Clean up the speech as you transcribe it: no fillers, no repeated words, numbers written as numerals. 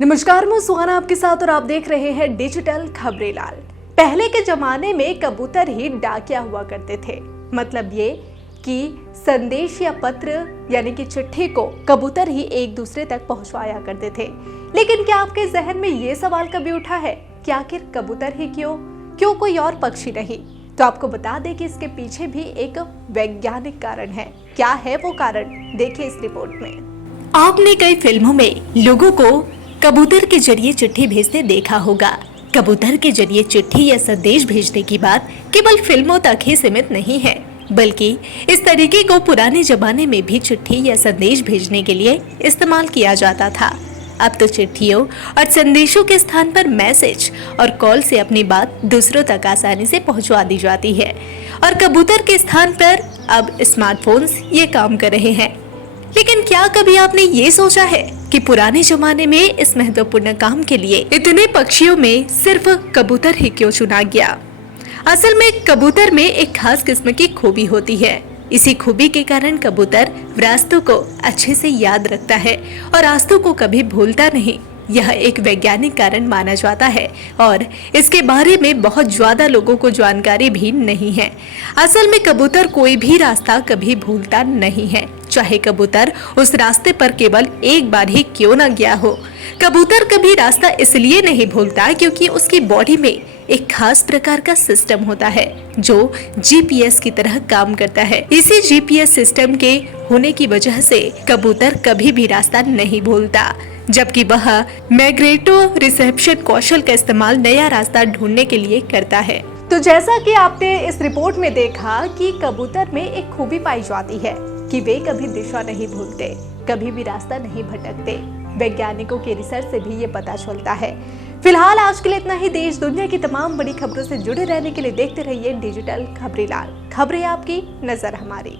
नमस्कार, मैं सुहाना आपके साथ और आप देख रहे हैं डिजिटल खबरें लाल। पहले के जमाने में कबूतर ही डाकिया हुआ करते थे। मतलब ये कि संदेश या पत्र यानी कि चिट्ठी को कबूतर ही एक दूसरे तक पहुंचवाया करते थे। लेकिन क्या आपके जहन में ये सवाल कभी उठा है कि आखिर कबूतर ही क्यों कोई और पक्षी नहीं? तो आपको बता दें कि इसके पीछे भी एक वैज्ञानिक कारण है। क्या है वो कारण, देखिए इस रिपोर्ट में। आपने कई फिल्मों में लोगों को कबूतर के जरिए चिट्ठी भेजते देखा होगा। कबूतर के जरिए चिट्ठी या संदेश भेजने की बात केवल फिल्मों तक ही सीमित नहीं है, बल्कि इस तरीके को पुराने जमाने में भी चिट्ठी या संदेश भेजने के लिए इस्तेमाल किया जाता था। अब तो चिट्ठियों और संदेशों के स्थान पर मैसेज और कॉल से अपनी बात दूसरों तक आसानी से पहुंचवा दी जाती है और कबूतर के स्थान पर अब स्मार्टफोन्स ये काम कर रहे हैं। लेकिन क्या कभी आपने ये सोचा है कि पुराने जमाने में इस महत्वपूर्ण काम के लिए इतने पक्षियों में सिर्फ कबूतर ही क्यों चुना गया? असल में कबूतर में एक खास किस्म की खूबी होती है। इसी खूबी के कारण कबूतर विरासतों को अच्छे से याद रखता है और रास्तों को कभी भूलता नहीं। यह एक वैज्ञानिक कारण माना जाता है और इसके बारे में बहुत ज्यादा लोगों को जानकारी भी नहीं है। असल में कबूतर कोई भी रास्ता कभी भूलता नहीं है, चाहे कबूतर उस रास्ते पर केवल एक बार ही क्यों न गया हो। कबूतर कभी रास्ता इसलिए नहीं भूलता क्योंकि उसकी बॉडी में एक खास प्रकार का सिस्टम होता है जो जीपीएस की तरह काम करता है। इसी जीपीएस सिस्टम के होने की वजह से कबूतर कभी भी रास्ता नहीं भूलता, जबकि वह मैग्नेटो रिसेप्शन कौशल का इस्तेमाल नया रास्ता ढूंढने के लिए करता है। तो जैसा कि आपने इस रिपोर्ट में देखा कि कबूतर में एक खूबी पाई जाती है कि वे कभी दिशा नहीं भूलते, कभी भी रास्ता नहीं भटकते। वैज्ञानिकों के रिसर्च से भी ये पता चलता है। फिलहाल आज के लिए इतना ही। देश दुनिया की तमाम बड़ी खबरों से जुड़े रहने के लिए देखते रहिए डिजिटल खबरें लाल। खबरें आपकी, नजर हमारी।